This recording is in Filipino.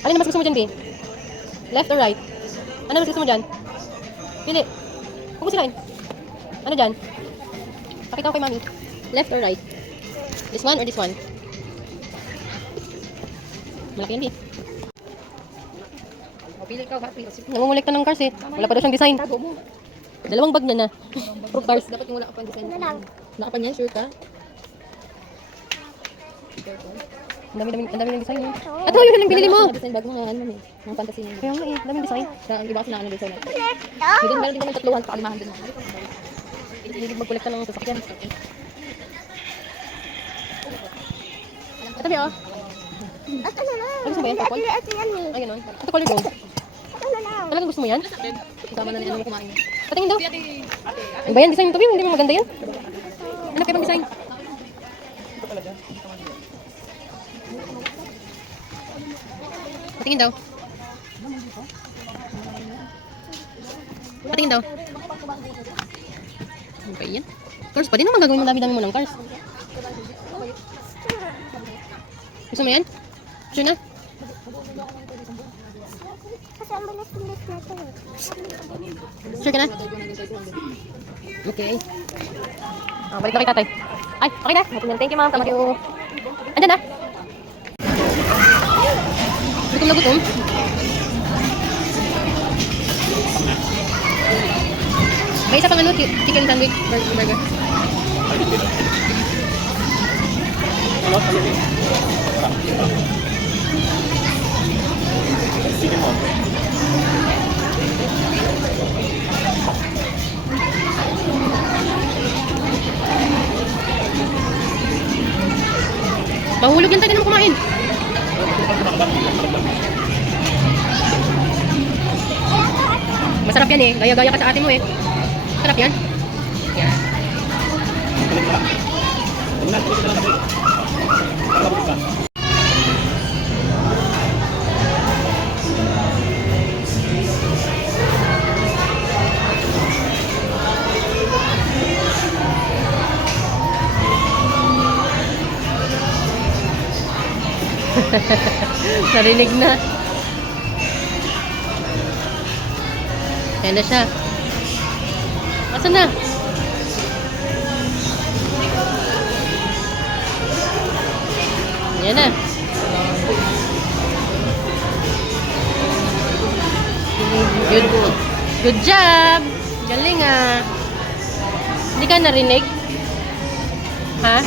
Alin na mas gusto mo dyan, B? Left or right? Ano mas gusto mo dyan? Pili. Huwag mo sirain. Ano dyan? Pakita ko kay mami. Left or right? This one or this one? Malaki yan, B. Pili ka, ba? Nangungulekta ng cars eh. Wala pa daw siyang design. Dalawang bag niya na. Proof cars. Dapat yung wala ka pang design. Wala ka pa niyan, sure ka? Ang dami ng design eh. At yun yung binili mo. Design bag mo nga, ano eh. Ang fantasy niya. Kaya nga eh, daming design. Sa iba kasi na ano design natin. Meron din naman tatluhan, pakalimahan din. Hindi magkolekta ng sasakyan. Ito ba oh? Ito na lang. Ano gusto mo yan? Purple? Ito yan eh. Ay, ganun. Ito color gold. Ito na lang. Talagang gusto mo yan? Kasama na ni ano mo kumain. Patingin daw. Ano ba yan? Design ito ba? Hindi mo maganda yan? Ano kayo bang design? Patingin daw. Patingin daw. Ano ba yan? Cars pa din naman gagawin mo dami-dami mo ng cars. Gusto mo yan? Sure na? Kasi ang bilis-bilis na ito eh. Sure ka na? Okay. Balik na kay tatay. Ay, okay na. Thank you, ma'am. Thank you. Andyan na. Gutom na gutom. May isa pang ano, chicken sandwich burger. Mahulog yan tayo naman kumain. Masarap yan eh. Gaya-gaya ka sa ate mo eh. Sarap yan. Yan. Narinig na. Ayan na siya. Asan na? Ayan na. Good job. Galing ah. Hindi ka narinig? Ha?